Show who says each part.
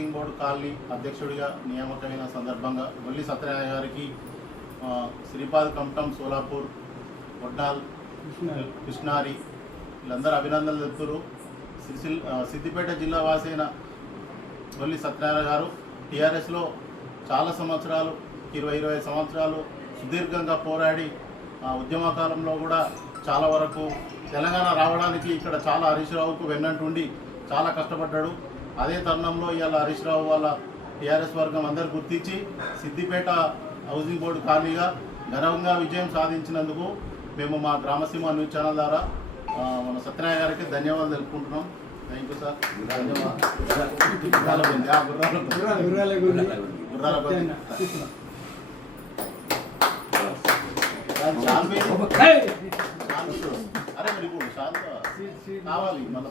Speaker 1: Housing board colony అధ్యక్షుడిగా నియామకమైన సందర్భంగా గొల్లి సత్యనారాయణ గారికి శ్రీపాద్ కంటం సోలాపూర్ వడ్డాల్ కృష్ణారి వీళ్ళందరూ అభినందనలు తెలుపుతారు సిరిసిల్ సిద్దిపేట జిల్లా వాసైన మొల్లి సత్యనారాయణ గారు టీఆర్ఎస్లో చాలా సంవత్సరాలు ఇరవై ఇరవై సంవత్సరాలు సుదీర్ఘంగా పోరాడి ఉద్యమకాలంలో ఉద్యమ కూడా చాలా వరకు తెలంగాణ రావడానికి ఇక్కడ చాలా హరీష్ రావుకు వెన్నంటుండి చాలా కష్టపడ్డాడు. అదే తరుణంలో ఇవాళ హరీష్ రావు వాళ్ళ టీఆర్ఎస్ వర్గం అందరు గుర్తించి సిద్దిపేట హౌసింగ్ బోర్డు ఖాళీగా ఘనంగా విజయం సాధించినందుకు మేము మా గ్రామసీమ న్యూస్ ఛానల్ ద్వారా మన సత్యనారాయణ గారికి ధన్యవాదాలు తెలుపుకుంటున్నాం. థ్యాంక్ యూ సార్ ధన్యవాదాలు. అరే మరి ఇప్పుడు కావాలి మన